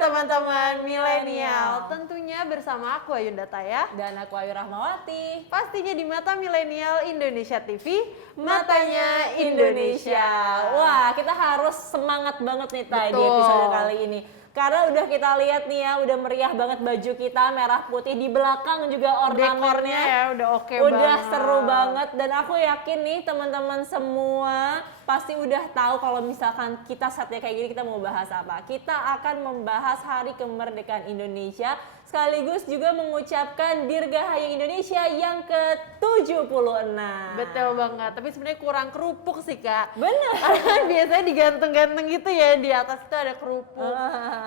teman-teman milenial. Tentunya bersama aku Ayunda Taya dan aku Ayu Rahmawati. Pastinya di Mata Milenial Indonesia TV, matanya Indonesia. Wah, kita harus semangat banget nih Tay di episode kali ini. Karena udah kita lihat nih ya, udah meriah banget baju kita merah putih, di belakang juga ornamennya ya udah oke banget. Udah seru banget dan aku yakin nih teman-teman semua pasti udah tahu kalau misalkan kita saatnya kayak gini kita mau bahas apa. Kita akan membahas Hari Kemerdekaan Indonesia sekaligus juga mengucapkan Dirgahayu Indonesia yang ke-76. Betul banget, tapi sebenarnya kurang kerupuk sih Kak. Bener. Karena biasanya digantung-gantung gitu ya, di atas itu ada kerupuk.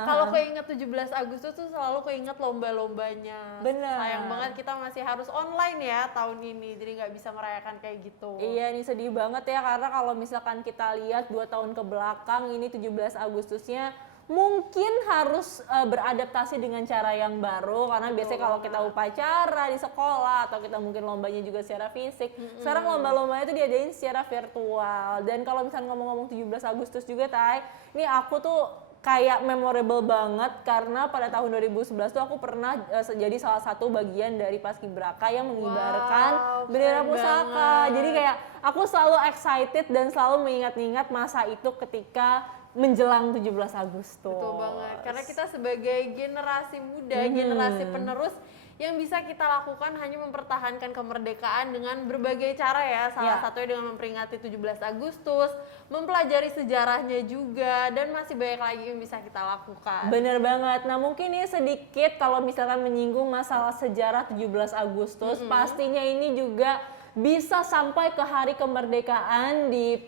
Kalau keinget 17 Agustus tuh selalu keinget lomba-lombanya. Bener. Sayang banget kita masih harus online ya tahun ini, jadi nggak bisa merayakan kayak gitu. Iya, ini sedih banget ya karena kalau misalkan kita lihat 2 tahun ke belakang ini 17 Agustusnya mungkin harus beradaptasi dengan cara yang baru karena biasanya kalau kita upacara di sekolah atau kita mungkin lombanya juga secara fisik. Sekarang lomba-lombanya itu diadain secara virtual. Dan kalau misalnya ngomong-ngomong 17 Agustus juga Tay, ini aku tuh kayak memorable banget karena pada tahun 2011 tuh aku pernah jadi salah satu bagian dari Paskibraka yang mengibarkan bendera pusaka. Jadi kayak aku selalu excited dan selalu mengingat-ingat masa itu ketika menjelang 17 Agustus. Betul banget, karena kita sebagai generasi muda, generasi penerus yang bisa kita lakukan hanya mempertahankan kemerdekaan dengan berbagai cara ya. Salah satunya dengan memperingati 17 Agustus, mempelajari sejarahnya juga, dan masih banyak lagi yang bisa kita lakukan. Bener banget. Nah mungkin ini sedikit kalau misalkan menyinggung masalah sejarah 17 Agustus, pastinya ini juga bisa sampai ke hari kemerdekaan di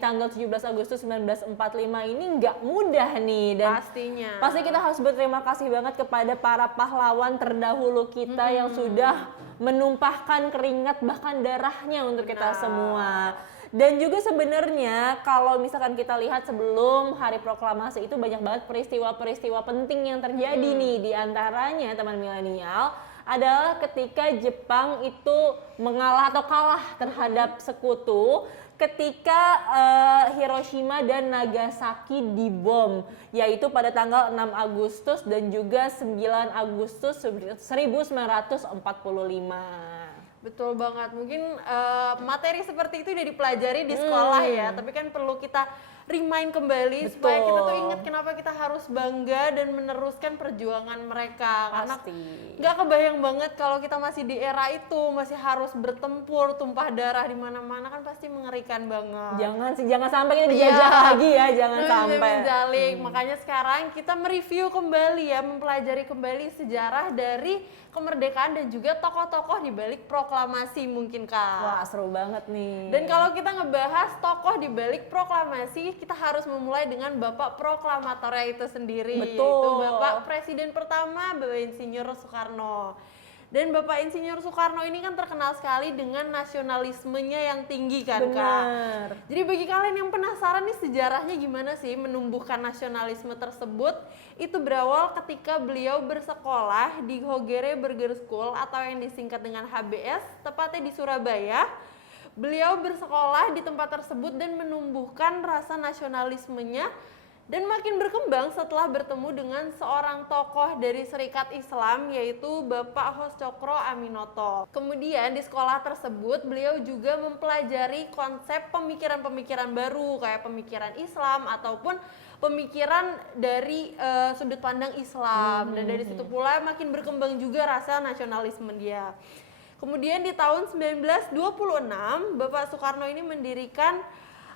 tanggal 17 Agustus 1945 ini nggak mudah nih, dan pasti kita harus berterima kasih banget kepada para pahlawan terdahulu kita yang sudah menumpahkan keringat bahkan darahnya untuk kita semua. Dan juga sebenarnya kalau misalkan kita lihat sebelum hari proklamasi itu banyak banget peristiwa-peristiwa penting yang terjadi nih, di antaranya teman milenial adalah ketika Jepang itu mengalah atau kalah terhadap sekutu ketika Hiroshima dan Nagasaki dibom, yaitu pada tanggal 6 Agustus dan juga 9 Agustus 1945. Betul banget, mungkin materi seperti itu udah dipelajari di sekolah ya, tapi kan perlu kita remind kembali supaya kita tuh ingat kenapa kita harus bangga dan meneruskan perjuangan mereka. Karena nggak kebayang banget kalau kita masih di era itu, masih harus bertempur, tumpah darah di mana-mana, kan pasti mengerikan banget. Jangan sampai kita dijajah lagi ya, jangan sampai. Makanya sekarang kita mereview kembali ya, mempelajari kembali sejarah dari kemerdekaan dan juga tokoh-tokoh di balik proklamasi mungkin Kak. Wah, seru banget nih. Dan kalau kita ngebahas tokoh di balik proklamasi, kita harus memulai dengan Bapak Proklamatornya itu sendiri. Betul. Itu Bapak Presiden pertama, Bapak Insinyur Soekarno. Dan Bapak Insinyur Soekarno ini kan terkenal sekali dengan nasionalismenya yang tinggi kan Kak. Jadi bagi kalian yang penasaran nih sejarahnya gimana sih menumbuhkan nasionalisme tersebut, itu berawal ketika beliau bersekolah di Hogere Burger School atau yang disingkat dengan HBS, tepatnya di Surabaya. Beliau bersekolah di tempat tersebut dan menumbuhkan rasa nasionalismenya dan makin berkembang setelah bertemu dengan seorang tokoh dari Serikat Islam yaitu Bapak Hoscokro Aminoto. Kemudian di sekolah tersebut beliau juga mempelajari konsep pemikiran-pemikiran baru kayak pemikiran Islam ataupun pemikiran dari sudut pandang Islam, dan dari situ pula makin berkembang juga rasa nasionalisme dia. Kemudian di tahun 1926 Bapak Soekarno ini mendirikan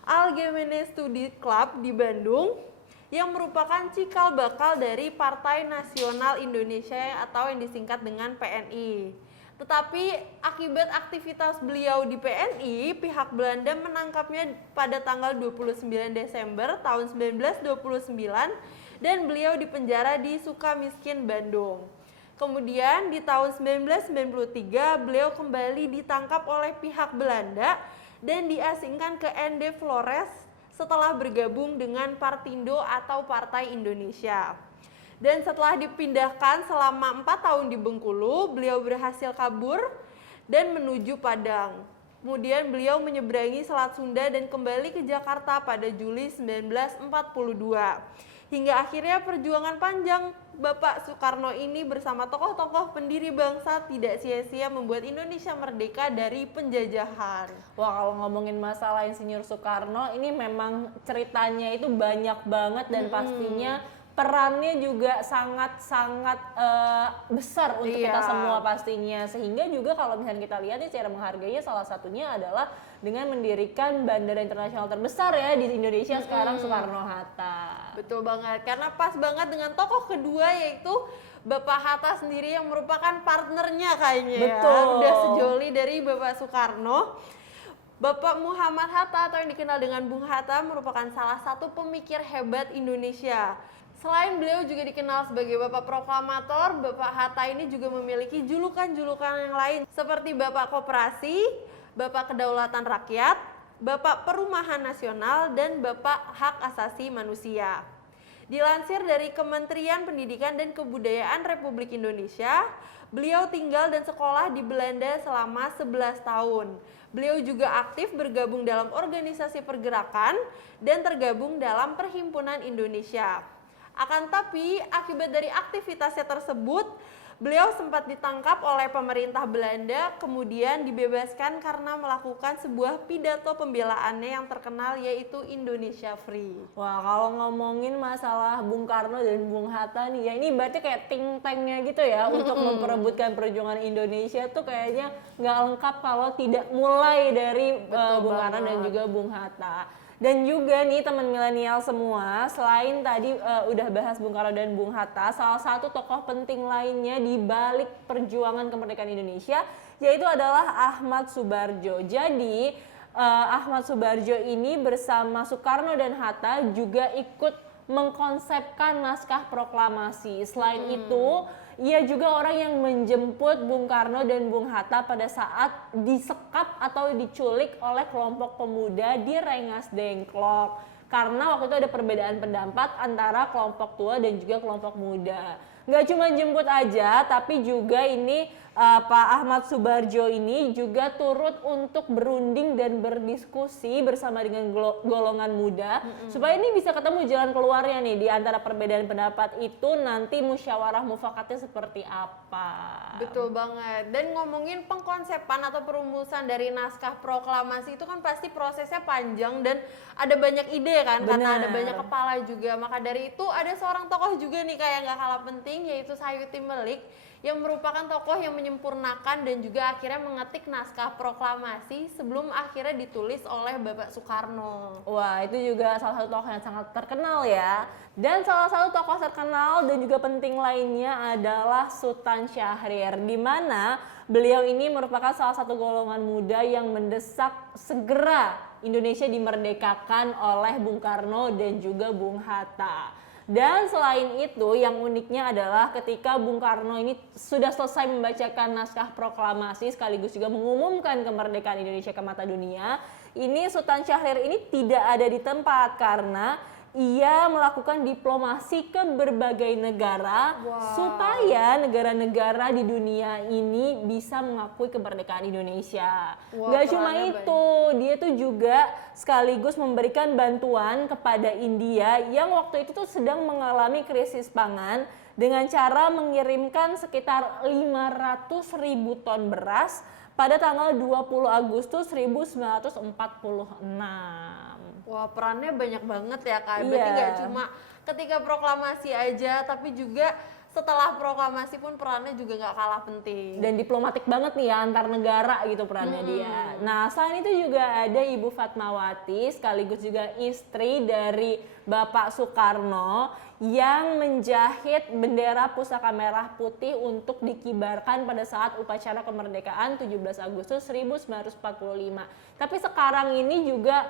Algemene Studi Club di Bandung yang merupakan cikal bakal dari Partai Nasional Indonesia atau yang disingkat dengan PNI. Tetapi akibat aktivitas beliau di PNI, pihak Belanda menangkapnya pada tanggal 29 Desember tahun 1929 dan beliau dipenjara di Sukamiskin, Bandung. Kemudian di tahun 1993 beliau kembali ditangkap oleh pihak Belanda dan diasingkan ke ND Flores setelah bergabung dengan Partindo atau Partai Indonesia. Dan setelah dipindahkan selama 4 tahun di Bengkulu, beliau berhasil kabur dan menuju Padang. Kemudian beliau menyeberangi Selat Sunda dan kembali ke Jakarta pada Juli 1942. hingga akhirnya perjuangan panjang Bapak Soekarno ini bersama tokoh-tokoh pendiri bangsa tidak sia-sia membuat Indonesia merdeka dari penjajahan. Wah, kalau ngomongin masalah Insinyur Soekarno, ini memang ceritanya itu banyak banget dan pastinya perannya juga sangat-sangat besar untuk kita semua pastinya. Sehingga juga kalau misalnya kita lihat nih cara menghargainya, salah satunya adalah dengan mendirikan bandara internasional terbesar ya di Indonesia sekarang, Soekarno-Hatta. Betul banget, karena pas banget dengan tokoh kedua yaitu Bapak Hatta sendiri yang merupakan partnernya kayaknya. Betul. Ya. Udah sejoli dari Bapak Soekarno. Bapak Muhammad Hatta atau yang dikenal dengan Bung Hatta merupakan salah satu pemikir hebat Indonesia. Selain beliau juga dikenal sebagai Bapak Proklamator, Bapak Hatta ini juga memiliki julukan-julukan yang lain seperti Bapak Koperasi, Bapak Kedaulatan Rakyat, Bapak Perumahan Nasional, dan Bapak Hak Asasi Manusia. Dilansir dari Kementerian Pendidikan dan Kebudayaan Republik Indonesia, beliau tinggal dan sekolah di Belanda selama 11 tahun. Beliau juga aktif bergabung dalam organisasi pergerakan dan tergabung dalam Perhimpunan Indonesia. Akan tapi, akibat dari aktivitasnya tersebut, beliau sempat ditangkap oleh pemerintah Belanda, kemudian dibebaskan karena melakukan sebuah pidato pembelaannya yang terkenal yaitu Indonesia Free. Wah, kalau ngomongin masalah Bung Karno dan Bung Hatta nih ya, ini berarti kayak think tank-nya gitu ya untuk memperebutkan perjuangan Indonesia tuh kayaknya nggak lengkap kalau tidak mulai dari Bung Karno dan juga Bung Hatta. Dan juga nih teman milenial semua, selain tadi udah bahas Bung Karno dan Bung Hatta, salah satu tokoh penting lainnya di balik perjuangan kemerdekaan Indonesia yaitu adalah Ahmad Subarjo. Jadi Ahmad Subarjo ini bersama Soekarno dan Hatta juga ikut mengkonsepkan naskah proklamasi. Selain itu, ia juga orang yang menjemput Bung Karno dan Bung Hatta pada saat disekap atau diculik oleh kelompok pemuda di Rengas Dengklok. Karena waktu itu ada perbedaan pendapat antara kelompok tua dan juga kelompok muda. Nggak cuma jemput aja, tapi juga ini Pak Ahmad Subarjo ini juga turut untuk berunding dan berdiskusi bersama dengan golongan muda supaya ini bisa ketemu jalan keluarnya nih di antara perbedaan pendapat itu, nanti musyawarah mufakatnya seperti apa. Betul banget. Dan ngomongin pengkonsepan atau perumusan dari naskah proklamasi itu kan pasti prosesnya panjang dan ada banyak ide kan, karena ada banyak kepala juga. Maka dari itu ada seorang tokoh juga nih kayak nggak kalah penting, yaitu Sayuti Melik, yang merupakan tokoh yang menyempurnakan dan juga akhirnya mengetik naskah proklamasi sebelum akhirnya ditulis oleh Bapak Soekarno. Wah, itu juga salah satu tokoh yang sangat terkenal ya. Dan salah satu tokoh terkenal dan juga penting lainnya adalah Sultan Syahrir, di mana beliau ini merupakan salah satu golongan muda yang mendesak segera Indonesia dimerdekakan oleh Bung Karno dan juga Bung Hatta. Dan selain itu, yang uniknya adalah ketika Bung Karno ini sudah selesai membacakan naskah proklamasi sekaligus juga mengumumkan kemerdekaan Indonesia ke mata dunia, ini Sultan Syahrir ini tidak ada di tempat karena ia melakukan diplomasi ke berbagai negara supaya negara-negara di dunia ini bisa mengakui kemerdekaan Indonesia. Gak cuma itu, dia tuh juga sekaligus memberikan bantuan kepada India yang waktu itu tuh sedang mengalami krisis pangan dengan cara mengirimkan sekitar 500.000 ton beras pada tanggal 20 Agustus 1946. Wah, perannya banyak banget ya Kak. Berarti nggak cuma ketika proklamasi aja, tapi juga setelah proklamasi pun perannya juga nggak kalah penting. Dan diplomatik banget nih ya antar negara gitu perannya dia. Nah, selain itu juga ada Ibu Fatmawati sekaligus juga istri dari Bapak Soekarno yang menjahit bendera pusaka merah putih untuk dikibarkan pada saat upacara kemerdekaan 17 Agustus 1945. Tapi sekarang ini juga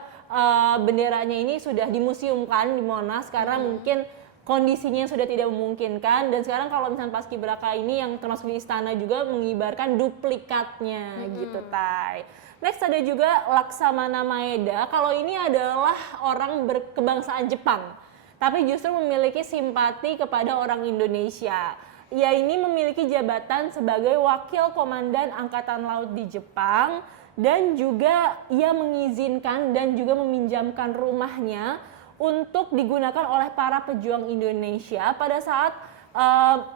benderanya ini sudah dimuseumkan di Monas karena mungkin kondisinya sudah tidak memungkinkan, dan sekarang kalau misalnya Paskibraka ini yang termasuk di istana juga mengibarkan duplikatnya gitu, Tai. Next ada juga Laksamana Maeda. Kalau ini adalah orang berkebangsaan Jepang, tapi justru memiliki simpati kepada orang Indonesia. Ia ini memiliki jabatan sebagai Wakil Komandan Angkatan Laut di Jepang, dan juga ia mengizinkan dan juga meminjamkan rumahnya untuk digunakan oleh para pejuang Indonesia pada saat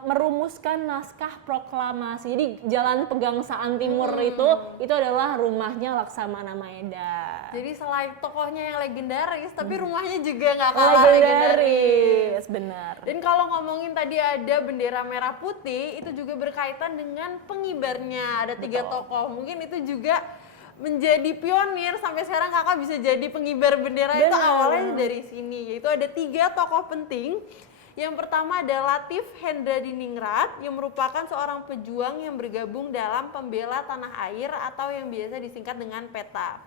merumuskan naskah proklamasi. Jadi Jalan Pegangsaan Timur itu adalah rumahnya Laksamana Maeda. Jadi selain tokohnya yang legendaris, tapi rumahnya juga nggak kalah legendaris. Benar. Dan kalau ngomongin tadi ada bendera merah putih, itu juga berkaitan dengan pengibarnya. Ada 3 tokoh. Mungkin itu juga menjadi pionir sampai sekarang kakak bisa jadi pengibar bendera. Itu awalnya dari sini. Yaitu ada 3 tokoh penting. Yang pertama adalah Latif Hendradiningrat yang merupakan seorang pejuang yang bergabung dalam pembela tanah air atau yang biasa disingkat dengan PETA.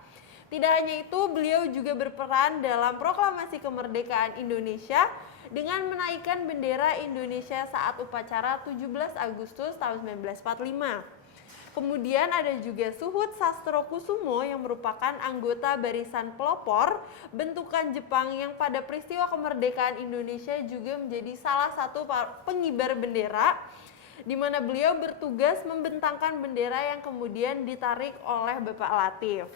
Tidak hanya itu, beliau juga berperan dalam proklamasi kemerdekaan Indonesia dengan menaikkan bendera Indonesia saat upacara 17 Agustus tahun 1945. Kemudian ada juga Suhut Sastrokusumo yang merupakan anggota barisan pelopor bentukan Jepang yang pada peristiwa kemerdekaan Indonesia juga menjadi salah satu pengibar bendera, di mana beliau bertugas membentangkan bendera yang kemudian ditarik oleh Bapak Latif.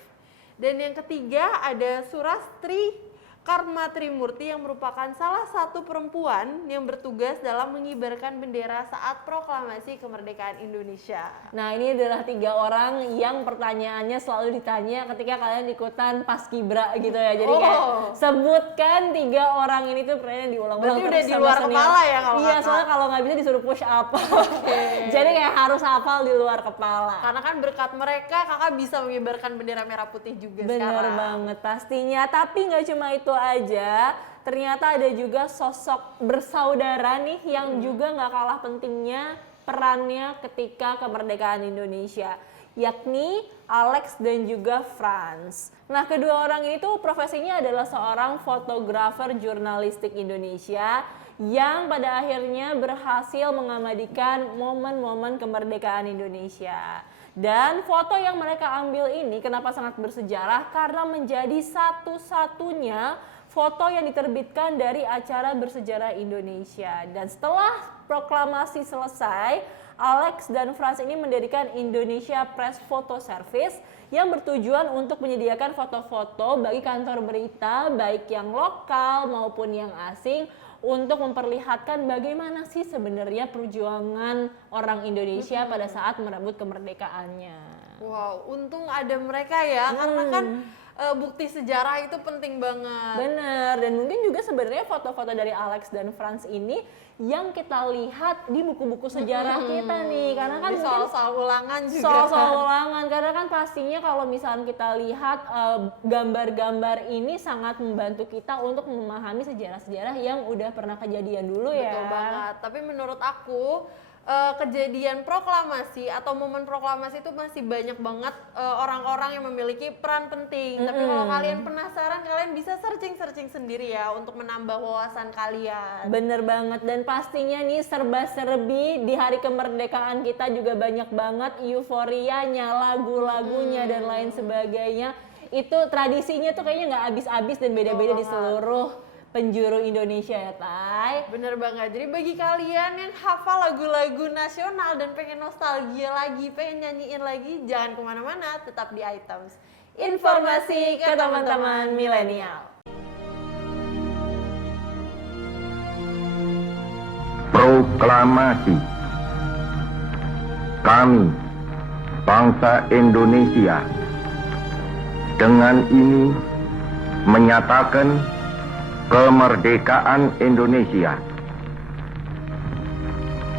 Dan yang ketiga ada Surastri Karma Trimurti yang merupakan salah satu perempuan yang bertugas dalam mengibarkan bendera saat proklamasi kemerdekaan Indonesia. Nah, ini adalah 3 orang yang pertanyaannya selalu ditanya ketika kalian ikutan paskibra gitu ya. Jadi kayak sebutkan 3 orang ini tuh pernah diulang-ulang. Berarti udah di luar kepala ya kalau Iya, soalnya kalau nggak bisa disuruh push up. Jadi kayak harus hafal di luar kepala. Karena kan berkat mereka kakak bisa mengibarkan bendera merah putih juga Bener sekarang. Bener banget pastinya. Tapi nggak cuma itu aja, ternyata ada juga sosok bersaudara nih yang juga nggak kalah pentingnya perannya ketika kemerdekaan Indonesia, yakni Alex dan juga Franz. Nah, kedua orang ini tuh profesinya adalah seorang fotografer jurnalistik Indonesia yang pada akhirnya berhasil mengabadikan momen-momen kemerdekaan Indonesia. Dan foto yang mereka ambil ini kenapa sangat bersejarah? Karena menjadi satu-satunya foto yang diterbitkan dari acara bersejarah Indonesia. Dan setelah proklamasi selesai, Alex dan Franz ini mendirikan Indonesia Press Photo Service yang bertujuan untuk menyediakan foto-foto bagi kantor berita baik yang lokal maupun yang asing untuk memperlihatkan bagaimana sih sebenarnya perjuangan orang Indonesia pada saat merebut kemerdekaannya. Wow, untung ada mereka ya, karena kan bukti sejarah itu penting banget. Bener, dan mungkin juga sebenarnya foto-foto dari Alex dan Franz ini yang kita lihat di buku-buku sejarah kita nih, karena kan soal-soal ulangan juga. Soal-soal ulangan, karena kan pastinya kalau misalnya kita lihat gambar-gambar ini sangat membantu kita untuk memahami sejarah-sejarah yang udah pernah kejadian dulu ya. Betul banget, tapi menurut aku kejadian proklamasi atau momen proklamasi itu masih banyak banget orang-orang yang memiliki peran penting. Tapi kalau kalian penasaran, kalian bisa searching sendiri ya untuk menambah wawasan kalian. Bener banget, dan pastinya nih serba-serbi di hari kemerdekaan kita juga banyak banget euforianya, lagu-lagunya dan lain sebagainya. Itu tradisinya tuh kayaknya nggak habis-habis dan beda-beda di seluruh penjuru Indonesia ya, Tay. Bener banget, jadi bagi kalian yang hafal lagu-lagu nasional dan pengen nostalgia lagi, pengen nyanyiin lagi, jangan kemana-mana, tetap di Items. Informasi ke teman-teman milenial. Proklamasi. Kami, bangsa Indonesia, dengan ini menyatakan kemerdekaan Indonesia.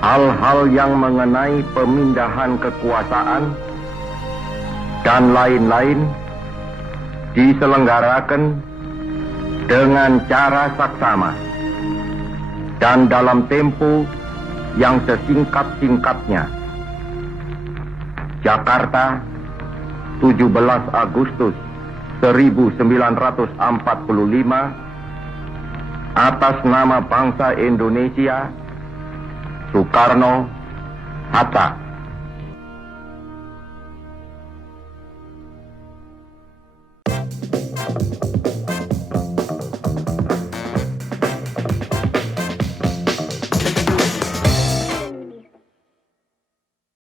Hal-hal yang mengenai pemindahan kekuasaan dan lain-lain diselenggarakan dengan cara saksama dan dalam tempo yang sesingkat-singkatnya. Jakarta, 17 Agustus 1945, atas nama bangsa Indonesia, Soekarno, Hatta.